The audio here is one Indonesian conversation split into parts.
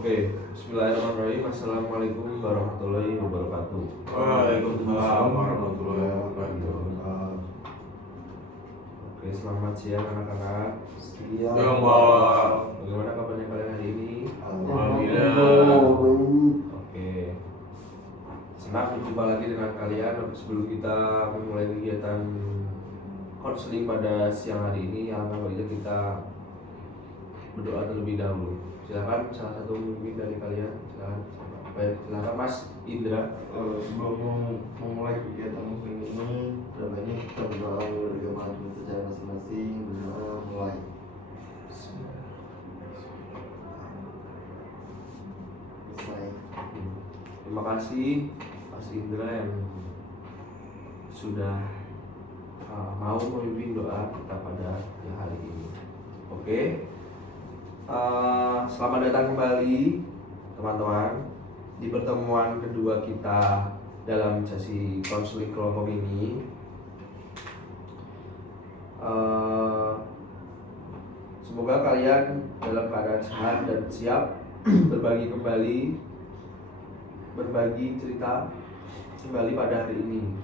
Oke, Bismillahirrahmanirrahim. Assalamualaikum warahmatullahi wabarakatuh. Waalaikumsalam warahmatullahi wabarakatuh. Oke, selamat siang anak-anak. Siang, Pak. Bagaimana kabarnya kalian hari ini? Alhamdulillah. Oke, senang berjumpa lagi dengan kalian. Sebelum kita memulai kegiatan konseling pada siang hari ini, alangkah baiknya kita berdoa terlebih dahulu. Silakan salah satu pemimpin dari kalian. Silakan Mas Indra. Sebelum memulai kegiatan muslim ini, hendaknya kita berdoa beragama secara masing-masing. Berdoa mulai. Selesai. Terima kasih Mas Indra yang sudah mau memimpin doa kita pada hari ini. Oke. Selamat datang kembali teman-teman di pertemuan kedua kita dalam sesi konseling kelompok ini. Semoga kalian dalam keadaan sehat dan siap berbagi cerita kembali pada hari ini.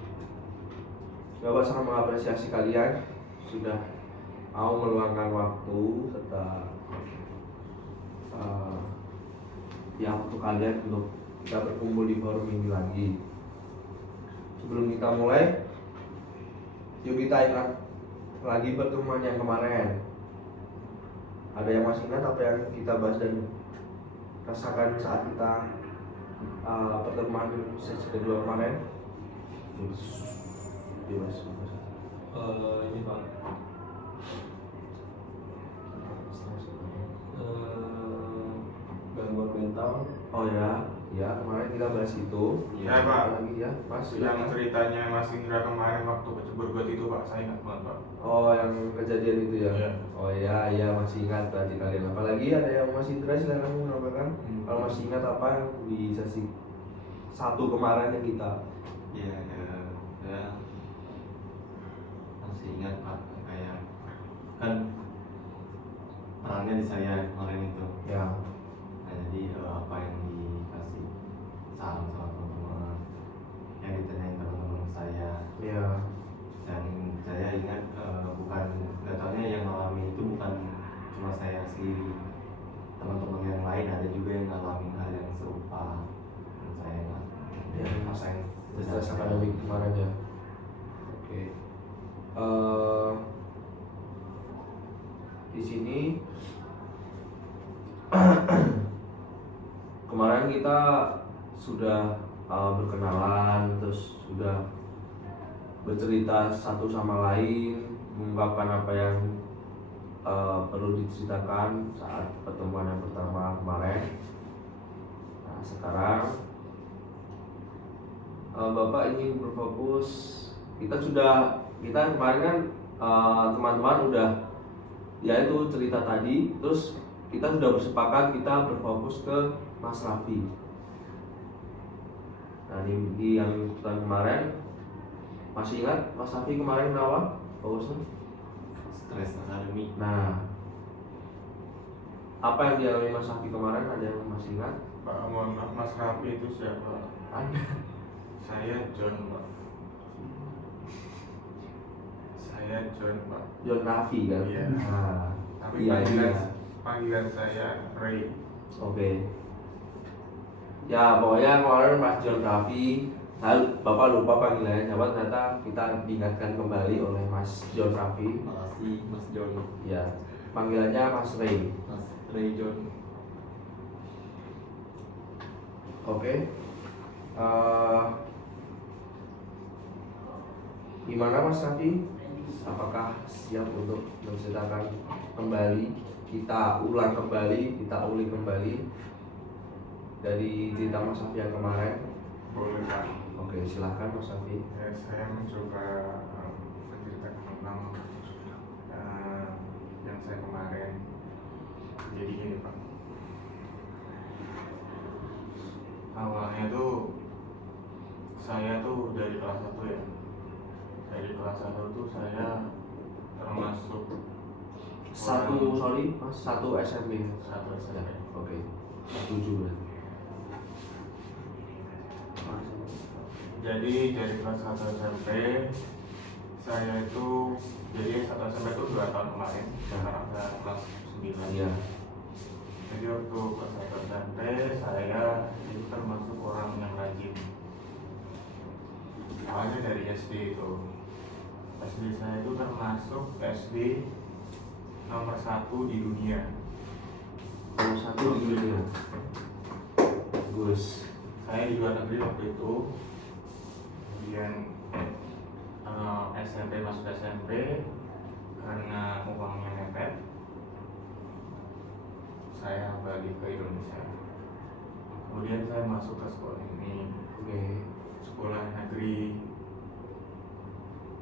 Bapak sangat mengapresiasi kalian sudah mau meluangkan waktu serta waktu kalian untuk kita berkumpul di forum ini lagi. Sebelum kita mulai, yuk kita ingat lagi pertemuan yang kemarin. Ada yang masih ingat apa yang kita bahas dan rasakan saat kita pertemuan sesi kedua kemarin? Bebas. Ini Pak, gangguan mental. Oh ya kemarin kita bahas itu. Ya, Pak. Lagi ya, Mas. Yang ceritanya Mas Indra kemarin waktu kecebur got itu Pak, saya ingat banget Pak. Oh, yang kejadian itu ya? Iya. Oh iya masih ingat tadi kalian. Apalagi ada yang masih Indra, silakan menambahkan. Kalau masih ingat apa yang di sesi satu kemarin yang kita. Ya, masih ingat Pak, kayak kan perannya di saya kemarin itu. Ya. Nah, jadi apa yang dikasih saran sama teman-teman, yang ditanyain teman-teman saya. Ya. Dan saya ingat bukan, nggak taunya yang ngalamin itu bukan cuma saya sendiri, teman-teman yang lain ada juga yang ngalamin hal yang serupa. Dan saya Ya, ngerasain stres akademik kemarin ya. Oke. Di sini kemarin kita sudah berkenalan, terus sudah bercerita satu sama lain, mengungkapkan apa yang perlu diceritakan saat pertemuan yang pertama kemarin. Nah, sekarang Bapak ingin berfokus. Kita kemarin kan teman-teman udah yaitu cerita tadi, terus kita sudah bersepakat kita berfokus ke Mas Raffi. Nah, di yang kemarin masih ingat Mas Raffi kemarin kenapa fokusnya? stres akademik. Nah, apa yang dialami Mas Raffi kemarin, ada yang masih ingat? Pak, mohon maaf, Mas Raffi itu siapa? Ada. Saya John Pak. Saya John Pak. John Raffi kan? Iya. Nah, Tapi iya. panggilan saya Ray. Oke. Ya pokoknya kemarin Mas John Raffi, Bapak lupa panggilannya siapa, ternyata kita diingatkan kembali oleh Mas John Raffi. Makasih Mas John. Ya, panggilannya Mas Ray. Mas Ray John. Oke. Gimana Mas Raffi? Apakah siap untuk menceritakan kembali? Kita ulang kembali, kita ulik kembali dari cerita Mas Raffi yang kemarin. Boleh Pak. Oke, silahkan Mas Raffi. Ya, saya mencoba menceritakan tentang yang saya kemarin. Jadi gini Pak, awalnya tuh saya tuh dari kelas 1 ya. Dari kelas 1 tuh saya termasuk Satu SMP. satu SMP. Oke. Setuju berarti. Jadi dari kelas 1 SMP saya itu, jadi 1 SMP itu 2 tahun kemarin, sekarang saya kelas 9. Iya. Jadi waktu kelas 1 SMP saya itu termasuk orang yang rajin. Awalnya dari SD itu. SD saya itu termasuk SD nomor 1 di dunia. Nomor 1 di dunia. Bagus. Saya di luar negeri waktu itu. Kemudian SMP masuk SMP karena uangnya mepet, saya balik ke Indonesia. Kemudian saya masuk ke sekolah ini, Oke. sekolah negeri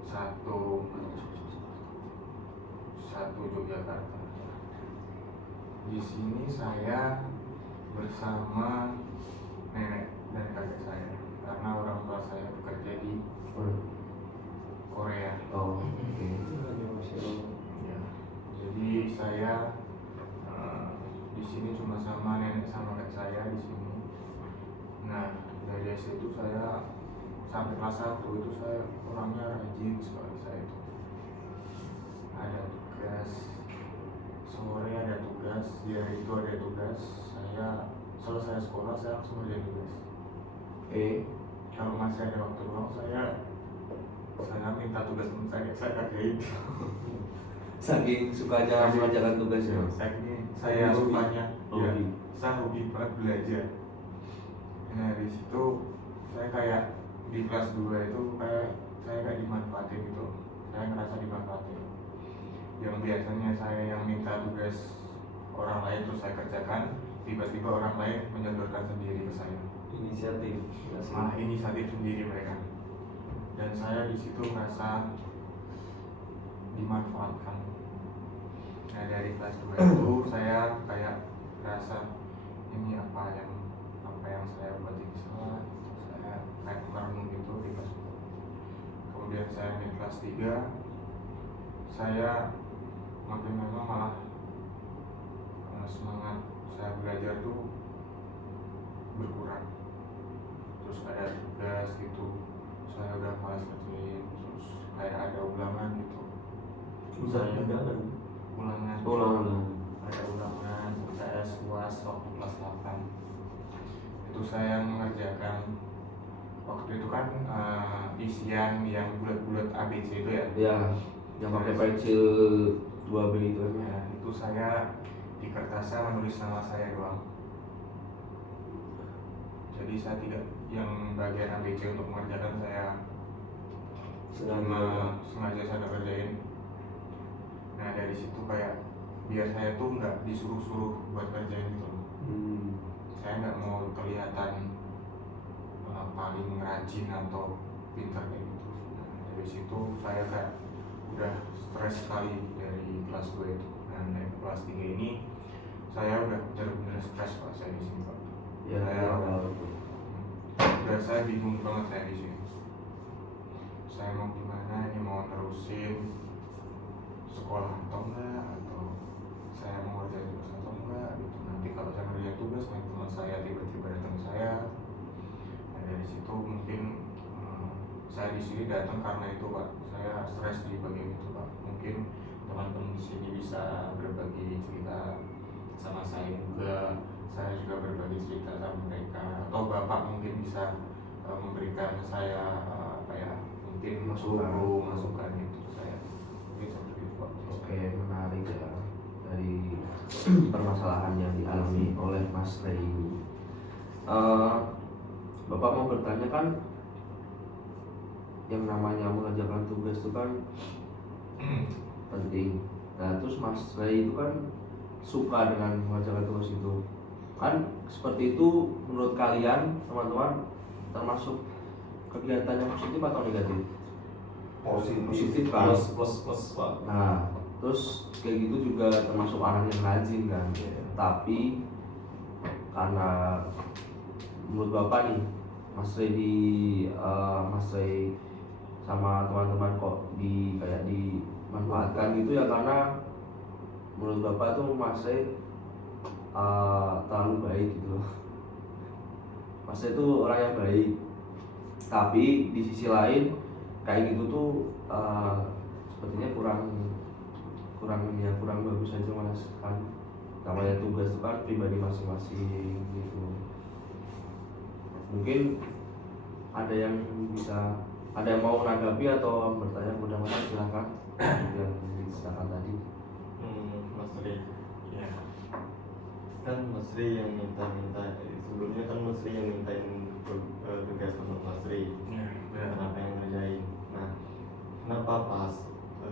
1 Yogyakarta. Di sini saya bersama nenek dan kakek saya karena orang tua saya bekerja di Korea. Oh, oke. Ya. Jadi saya di sini cuma sama nenek sama kakek saya di sini. Nah, dari SD itu saya sampai kelas 1 itu saya orangnya rajin sekali. Saya itu ada tugas sore, ada tugas di hari itu, ada tugas. Saya selesai sekolah saya langsung kerjain tugas. Kalau masih ada waktu luang saya minta tugas teman saya kerjain. Saking sukanya mengerjakan tugasnya. Saya Hobi. sukanya, Hobi. ya, saya hobi banget belajar. Nah di situ saya kayak di kelas 2 itu saya kayak dimanfaatin gitu. Saya ngerasa dimanfaatin. Yang biasanya saya yang minta tugas orang lain terus saya kerjakan, tiba-tiba orang lain menyodorkan sendiri ke saya. Inisiatif. Malah inisiatif sendiri mereka. Dan saya di situ merasa dimanfaatkan. Nah dari kelas 2 itu saya kayak rasa ini apa yang saya buat ini salah. Saya kayak merenung gitu di kelas 2. Kemudian saya di kelas 3 saya makin lama malah semangat saya belajar tuh berkurang. Terus ada tugas gitu saya udah malas kerjain, terus kayak ada ulangan gitu. Saya ulangan ada ulangan UTS UAS waktu kelas 8 itu saya mengerjakan. Waktu itu kan isian yang bulat-bulat ABC itu ya. Ya, yang pakai pensil 2B itu kan. Ya, itu saya di kertasnya menulis nama saya doang. Jadi saya tidak yang bagian ABC untuk mengerjakan saya sengaja saya kerjain. Nah dari situ kayak biar saya tuh nggak disuruh-suruh buat kerjain gitu. Saya nggak mau kelihatan paling rajin atau pintar kayak gitu. Nah, dari situ saya kayak udah stres sekali dari kelas 2 itu. Nah dari kelas 3 ini saya udah benar-benar stres Pak saya di sini Pak. Ya, Saya bingung banget saya di sini. Saya mau gimana, ini mau terusin sekolah atau enggak, atau saya mau ngerjain tugas atau enggak gitu. Nanti kalau saya ngerjain tugas, nanti teman saya tiba-tiba datang saya. Nah dari situ mungkin saya di sini datang karena itu Pak. Saya stres di bagian itu Pak. Mungkin teman-teman di sini bisa berbagi cerita sama saya juga. Saya juga berbagi cerita sama mereka. Atau Bapak mungkin bisa memberikan saya mungkin masukan gitu saya. Mungkin seperti itu Pak. Oke, menarik ya dari permasalahan yang dialami oleh Mas Rey ini. Bapak mau bertanya kan, yang namanya mengerjakan tugas itu kan penting. Nah terus Mas Rey itu kan suka dengan mengerjakan tugas itu. Kan seperti itu menurut kalian teman-teman termasuk kegiatan yang positif atau negatif? Positif kan? Plus Pak. Nah, terus kayak gitu juga termasuk orang yang rajin kan. Tapi karena menurut Bapak nih, Mas Rey sama teman-teman kok kayak dimanfaatkan gitu ya, karena menurut Bapak tuh Mas Rey terlalu baik gitu loh. Mas itu orang yang baik, tapi di sisi lain kayak gitu tuh sepertinya kurang bagus aja Mas, kan namanya tugas itu kan pribadi masing-masing gitu. Mungkin ada yang mau menanggapi atau bertanya kepada Mas, silakan. Yang diceritakan tadi. Mas Ri, Iya. kan Mas Ri yang minta sebelumnya kan Mas Ri yang mintain tugas teman Mas Ri. Iya. Benar. Kenapa yang ngerjain? Nah, kenapa pas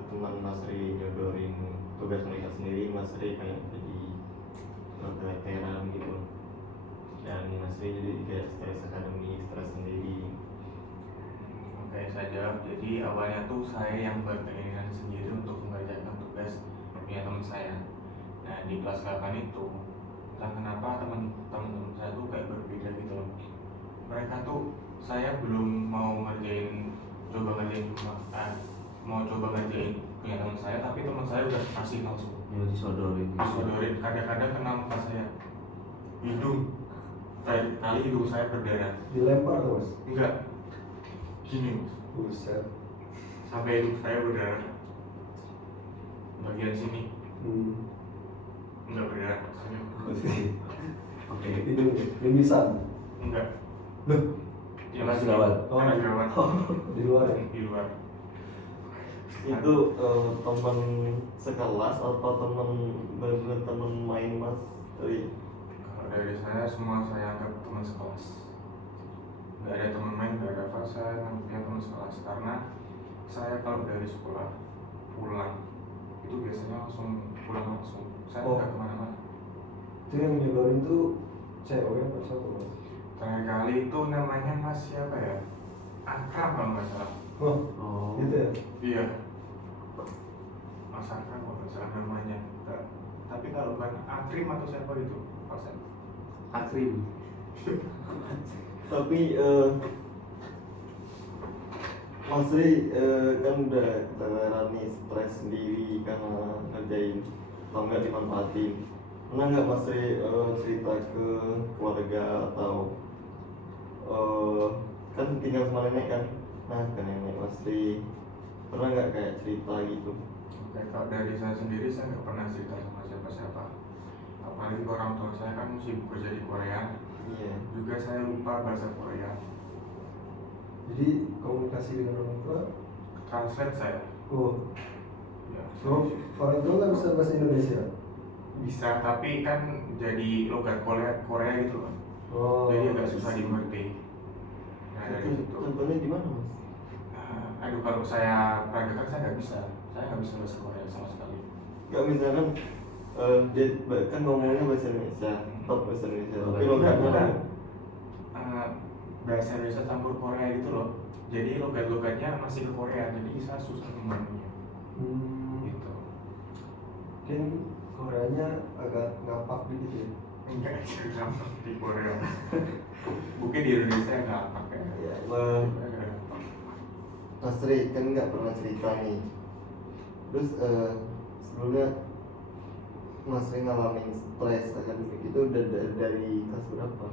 teman Mas Ri nyodorin tugas mereka sendiri, Mas Ri kayak jadi keteteran gitu, dan Mas Ri jadi kayak stres akademik, stres sendiri. Oke, saya jawab. Jadi awalnya tuh saya yang berkeinginan sendiri untuk mengerjakan tugas punya teman saya. Nah, di kelas 8 itu entah kenapa teman-teman saya tuh kayak berbeda gitu loh. Mereka tuh saya belum mau coba ngerjain punya teman saya, tapi teman saya udah kasih langsung Ya disodorin. kadang-kadang kena muka saya, hidung kali hidung saya berdarah. Dilempar tuh Mas. Enggak, gini Mas. Buset. Sampai hidung saya berdarah bagian sini enggak berdarah sini Oke. Itu mimisan. enggak Loh, ya Kena masih jerawat. kena jerawat di luar ya. di luar. Itu teman sekelas atau bener-bener teman main Mas Ri? Kalau dari saya semua saya anggap teman sekelas, nggak ada teman main, nggak ada apa, saya anggapnya teman sekelas. Karena saya kalau dari sekolah pulang itu biasanya pulang langsung, saya Oh. nggak kemana-mana. Itu yang nyodorin tuh cewek apa cowok Mas? Terakhir kali itu namanya Mas siapa ya, Akram kalau nggak salah. Oh. Gitu ya. Iya, Mas Akram kalau nggak salah namanya. Tapi kalau bukan Akrim atau siapa itu pasal. Akrim. Tapi Mas Ri kan udah keteteran nih, stres sendiri karena ngerjain atau nggak dimanfaatin. Pernah nggak Mas Ri cerita ke keluarga atau kan tinggal sama nenek kan? Nah, ke nenek Mas Ri pernah nggak kayak cerita gitu? Oke, kalau dari saya sendiri saya nggak pernah cerita sama siapa-siapa. Apalagi ke orang tua saya kan sibuk kerja di Korea. Iya. Juga saya lupa bahasa Korea. Jadi komunikasi dengan orang tua. Translate saya. Oh, Ya, so orang tua nggak bisa bahasa Indonesia. bisa, tapi kan jadi logat Korea gitu loh. Oh. Jadi agak susah dimengerti. Nah dari situ. Contohnya gimana Mas? Aduh, kalau saya praktekkan saya nggak bisa. Saya nggak bisa bahasa Korea sama sekali. Gak misalkan dia kan ngomongnya bahasa Indonesia, top bahasa Indonesia, tapi Enggak, logatnya enggak. Bahasa Indonesia campur Korea gitu loh. Jadi logat-logatnya masih ke Korea, jadi saya susah memahaminya. Gitu. Mungkin Koreanya agak ngapak gitu ya. Enggak juga di Korea. Mungkin di Indonesia nggak apa kayak. Ya, Nggak. Mas Ri kan nggak pernah cerita nih. Terus sebelumnya Mas Ri ngalamin stres akademik itu udah dari kelas berapa?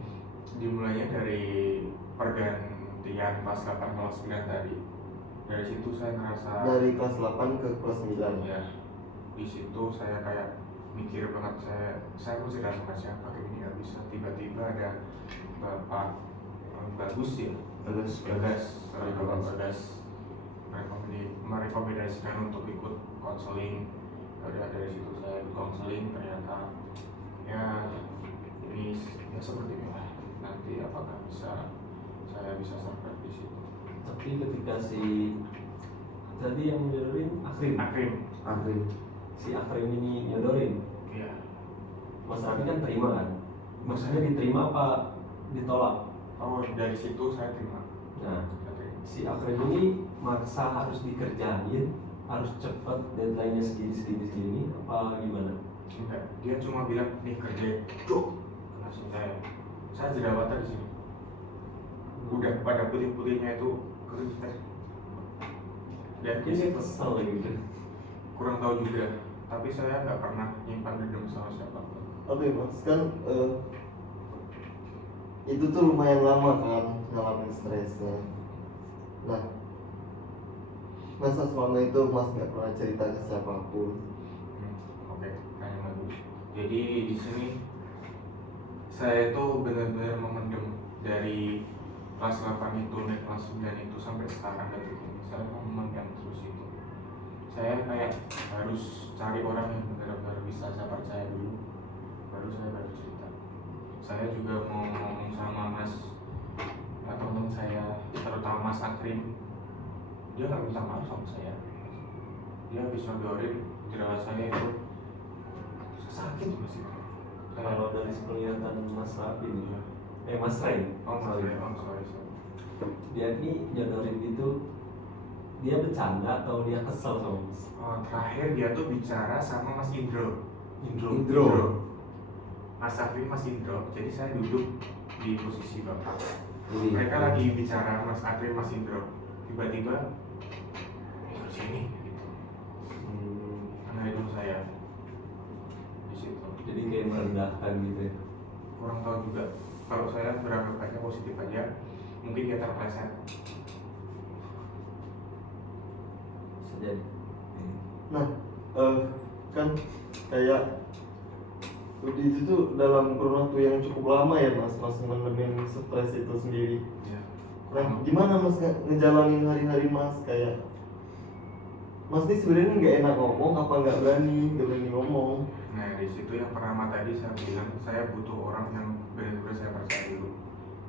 Dimulainya dari pergantian kelas 8 kelas 9 tadi. Dari situ saya ngerasa Dari kelas 8 ke kelas 9. ya, di situ saya kayak mikir banget, saya mau cerita sama siapa kayak gini nggak bisa. Tiba-tiba ada bapak bagus ya, Bagas merekomendasikan untuk ikut konseling. Dari situ saya ikut konseling, ternyata ya ini ya seperti ini lah. Nanti apakah saya bisa survive di situ? Tapi ketika si tadi yang nyodorin Akrim, Akrim, si Akrim ini nyodorin, iya. Mas Raffi kan terima kan? Maksudnya diterima apa ditolak? Oh, dari situ saya terima. Nah, Saya terima. si Akrim ini maksa harus dikerjain, harus cepat, deadline-nya segini, apa gimana? Enggak, dia cuma bilang nih kerjain, cuk, langsung saya jerawatan di sini. Udah pada putih-putihnya itu kering. Dan di Ini situ kesel gitu. kurang tahu juga, tapi saya nggak pernah nyimpan dendam sama siapa. Oke mas, kan itu tuh lumayan lama kan ngalamin stresnya. Nah, masa selama itu mas nggak pernah cerita ke siapapun? Oke, tanya bagus. Jadi di sini saya itu benar-benar memendam dari kelas 8 itu naik kelas 9 itu sampai sekarang detik ini. Saya memendam terus itu. Saya kayak harus cari orang yang benar-benar bisa saya percaya dulu, baru saya cerita. Saya juga mau ngomong sama mas teman saya, terutama Mas Akrim. Dia nggak minta maaf sama saya. Dia habis nodorin jerawat saya itu sakit mas itu. Kalau dari penglihatan Mas Rafi nih, Mas Ray, sorry. dia ini nyodorin itu, dia bercanda atau dia kesel sama Mas? Terakhir dia tuh bicara sama Mas Indro. Mas Akrim, Mas Indro. Jadi saya duduk di posisi bapak. Mereka lagi bicara Mas Akrim, Mas Indro. Tiba-tiba terus ini gitu. Karena itu saya di situ. Jadi kayak merendahkan gitu ya. Kurang tahu juga. Kalau saya beranggapannya positif aja, mungkin dia terpleset. Bisa jadi. Nah, kan kayak itu tuh dalam kurun waktu yang cukup lama ya mas menemin stres itu sendiri. Ya. Nah, gimana mas ngejalanin hari-hari mas? Kayak mas ini sebenarnya nggak enak ngomong, apa nggak berani ngomong? Nah di situ yang pertama tadi saya bilang saya butuh orang yang benar-benar saya percaya dulu,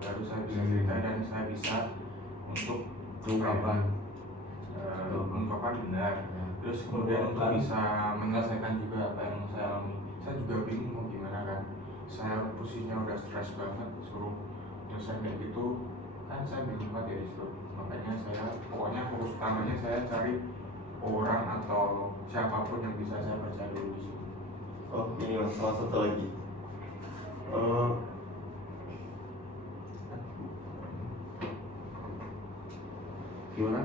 baru saya bisa cerita dan saya bisa untuk ungkapan benar. Terus kemudian untuk bisa menyelesaikan juga apa yang saya alami. Saya juga bingung mau gimana kan. Saya posisinya udah stres banget, suruh nyelesain kayak gitu kan saya bingung banget ya di situ. Makanya saya pokoknya fokus utamanya saya cari orang atau siapapun yang bisa saya percaya dulu di situ. Oh ini mas, salah satu lagi. Gimana?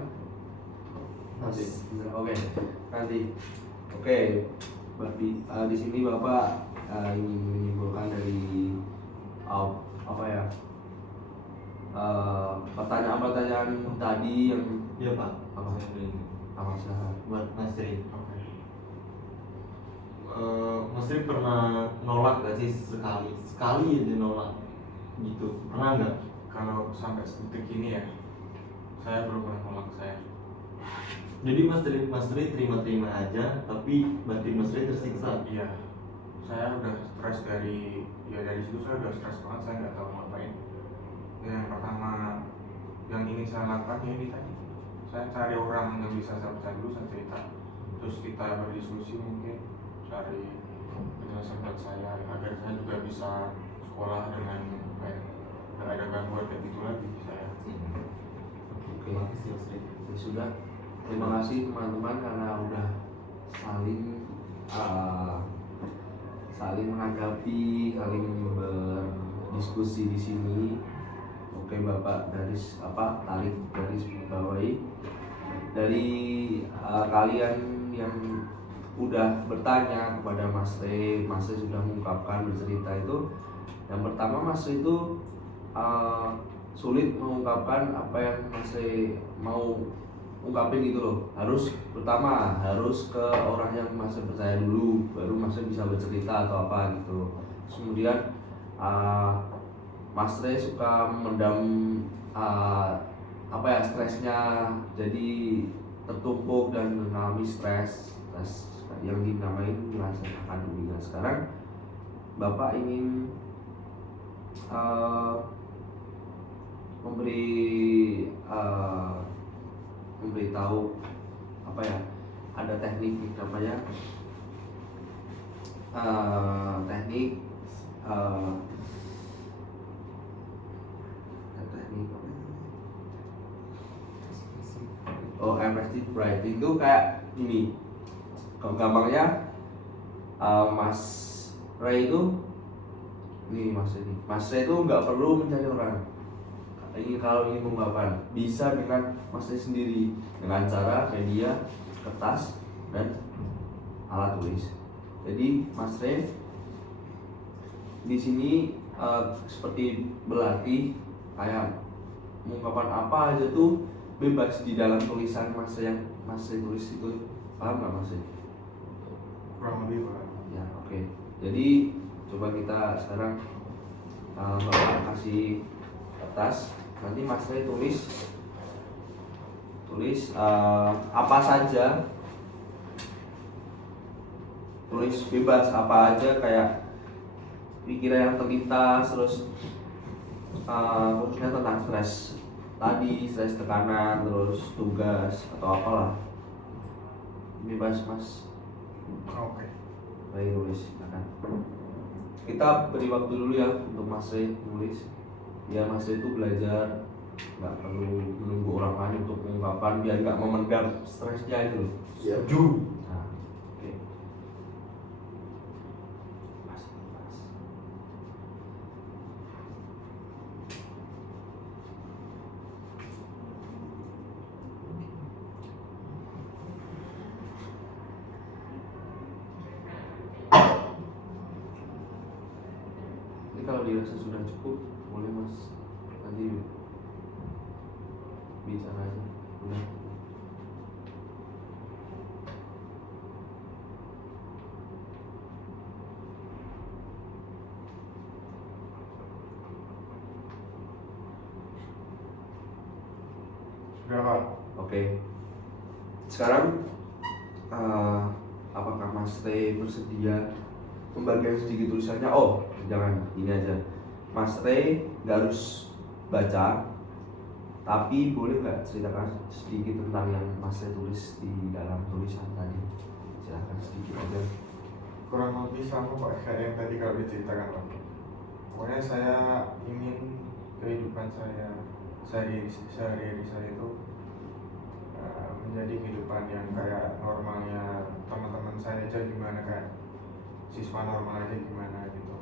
Nanti. Oke. Berarti di sini Bapak ingin menyimpulkan dari apa ya? Pertanyaan-pertanyaan tadi yang Iya pak. masalah. Buat Mas Ri. Oke. Mas Ri pernah nolak gak sih sekali aja nolak gitu? Pernah nggak? Kalau sampai detik ini ya, saya belum pernah nolak saya. Jadi Mas Ri terima-terima aja, tapi batin Mas Ri tersiksa. Iya, saya udah stres dari situ saya udah stres banget, saya nggak tahu ngapain. Yang pertama yang ingin saya lakukan ya ini tadi, saya cari orang yang bisa saya percaya dulu, saya cerita, terus kita berdiskusi mungkin cari penyelesaian buat saya agar saya juga bisa sekolah dengan baik, nggak ada gangguan kayak gitu lagi saya. Oke. Terima kasih Mas Ri. Ya sudah. Terima kasih teman-teman karena udah saling menanggapi, saling berdiskusi di sini. Oke Bapak tarik garis bawahi dari kalian yang udah bertanya kepada Mas Ray sudah mengungkapkan bercerita itu. Yang pertama Mas Ray itu sulit mengungkapkan apa yang Mas Ray mau ungkapin gitu loh. Pertama harus ke orang yang masih percaya dulu, baru masih bisa bercerita atau apa gitu. Terus kemudian Mas Ray suka memendam stresnya, jadi tertumpuk dan mengalami stres yang dinamain rasa akademi. Nah sekarang Bapak ingin memberitahu ada teknik namanya teknik effective writing itu kayak ini. Kalau gampangnya Mas Ray itu Mas Ray itu nggak perlu mencari orang. Kalau ingin mengungkapkan bisa dengan Mas Ray sendiri dengan cara media, kertas dan alat tulis. Jadi Mas Ray di sini seperti berlatih kayak mengungkapkan apa aja tuh bebas di dalam tulisan Mas yang Mas tulis itu, paham nggak Mas? kurang lebih Pak. Ya oke. Jadi coba kita sekarang Bapak kasih kertas, nanti Mas Ray tulis apa saja, tulis bebas apa aja kayak pikiran yang terlintas, terus khususnya tentang stres tadi, stres tekanan, terus tugas atau apalah, bebas Mas. Oke. Baik, tulis silakan. Kita beri waktu dulu ya untuk Mas Ray nulis. Ya Mas Ray itu belajar, nggak perlu menunggu orang lain untuk mengungkapkan biar nggak memendam stresnya itu. Setuju. Nah, oke. Pas. Ini kalau dirasa sudah cukup, boleh Mas nanti bicara aja. Udah. Sudah Pak. Oke. Sekarang apakah Mas Ray bersedia membagikan sedikit tulisannya? Oh, jangan, ini aja. Mas Ray nggak harus baca, tapi boleh nggak ceritakan sedikit tentang yang Mas Ray tulis di dalam tulisan tadi? Silahkan sedikit aja. Kurang lebih sama Pak kayak yang tadi kalau diceritakan Pak. Pokoknya saya ingin kehidupan saya sehari-hari saya itu menjadi kehidupan yang kayak normalnya teman-teman saya aja, gimana kayak siswa normal aja gimana gitu.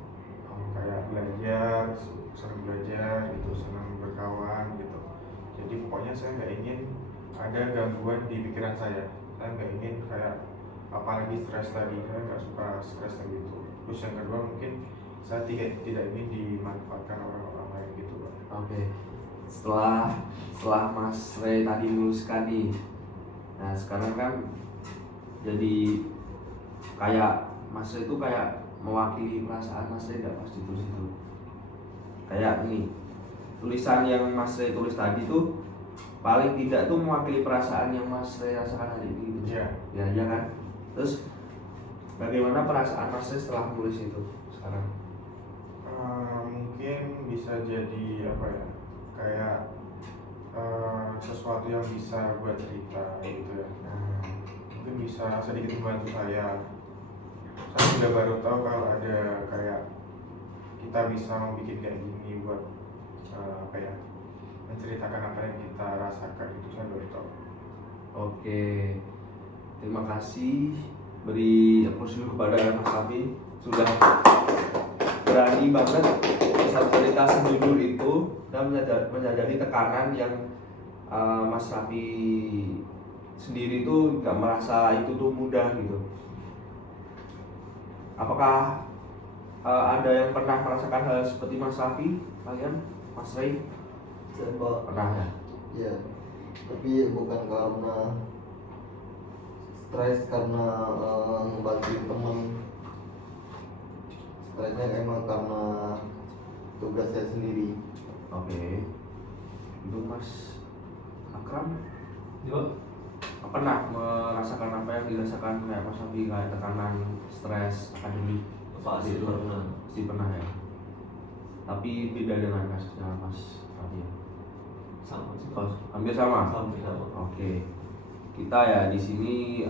Kayak belajar, senang belajar gitu, senang berkawan gitu. Jadi pokoknya saya nggak ingin ada gangguan di pikiran saya. Saya nggak ingin kayak apalagi stres tadi, saya nggak suka stres tadi itu. Terus yang kedua mungkin saya tidak ingin dimanfaatkan orang-orang lain gitu Pak. Oke. Setelah Mas Ray tadi menuliskan nih, nah sekarang kan jadi kayak Mas Ray itu kayak mewakili perasaan Mas Ray nggak pas ditulis itu. Kayak ini tulisan yang Mas Ray tulis tadi tuh paling tidak tuh mewakili perasaan yang Mas Ray rasakan hari ini gitu. Iya. Ya kan. Terus bagaimana perasaan Mas Ray setelah menulis itu sekarang? Mungkin bisa jadi apa ya, kayak sesuatu yang bisa buat cerita gitu ya. Mungkin bisa sedikit membantu saya. Saya juga baru tahu kalau ada kayak kita bisa membuat kayak gini buat apa ya, menceritakan apa yang kita rasakan, itu saya baru tahu. Oke, terima kasih. Beri aplaus dulu kepada Mas Raffi, sudah berani banget bisa cerita sejujur itu dan menyadari tekanan yang Mas Raffi sendiri tuh nggak merasa itu tuh mudah gitu. Apakah ada yang pernah merasakan hal seperti Mas Raffi? Kalian, Mas Ray? Coba Pernah ya? ya, tapi bukan karena stres, karena ngebantuin teman. Stresnya emang karena tugas saya sendiri. Oke. Itu Mas Akram Coba. pernah merasakan apa yang dirasakan kayak Mas Raffi, kayak tekanan, stres, akademik? Pasti pernah. Pasti pernah ya. Tapi beda dengan kasusnya Mas Raffi ya? Sama sih. Oh, hampir sama. Hampir sama. Oke. Kita ya di sini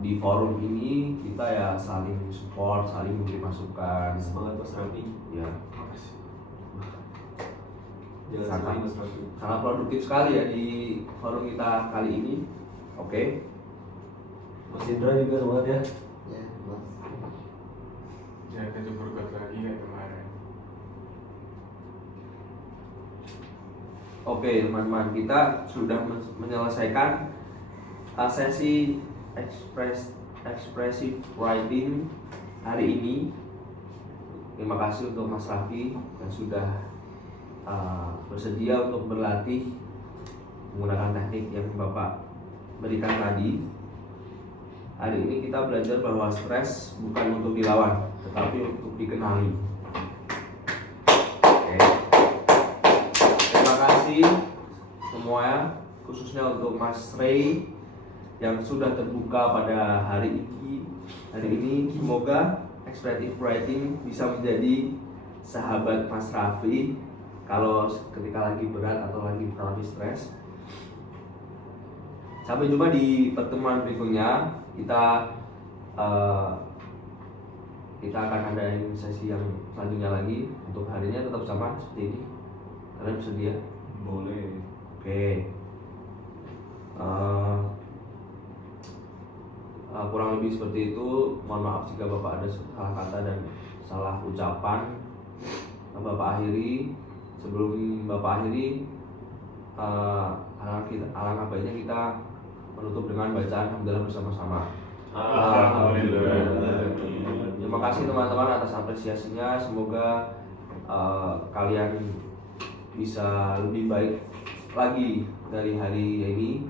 di forum ini kita ya saling support, saling memberi masukan. Semangat Mas Raffi. Ya, Makasih. Jangan Sangat. sedih Mas Raffi. sangat produktif sekali ya di forum kita kali ini. Oke. Mas Indra juga semangat ya. Ya, Mas. Jangan kejebur got lagi kayak kemarin. Oke teman-teman, kita sudah menyelesaikan sesi expressive writing hari ini. Terima kasih untuk Mas Raffi yang sudah bersedia untuk berlatih menggunakan teknik yang Bapak berikan tadi. Hari ini kita belajar bahwa stres bukan untuk dilawan, tetapi untuk dikenali. Oke. Terima kasih semuanya, khususnya untuk Mas Ray yang sudah terbuka pada hari ini. Semoga expressive writing bisa menjadi sahabat Mas Raffi kalau ketika lagi berat atau lagi mengalami stres. Sampai jumpa di pertemuan berikutnya. Kita akan adain sesi yang selanjutnya lagi. Untuk harinya tetap sama seperti ini. Kalian bersedia? Boleh. Oke. Kurang lebih seperti itu. Mohon maaf jika Bapak ada salah kata dan salah ucapan. Bapak akhiri. Sebelum Bapak akhiri, alangkah baiknya kita menutup dengan bacaan alhamdulillah bersama-sama. Alhamdulillah. Terima kasih teman-teman atas apresiasinya. Semoga kalian bisa lebih baik lagi dari hari ini.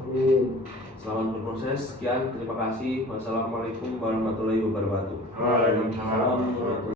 Amin. Selamat berproses. Sekian, terima kasih. Wassalamualaikum warahmatullahi wabarakatuh. Waalaikumsalam.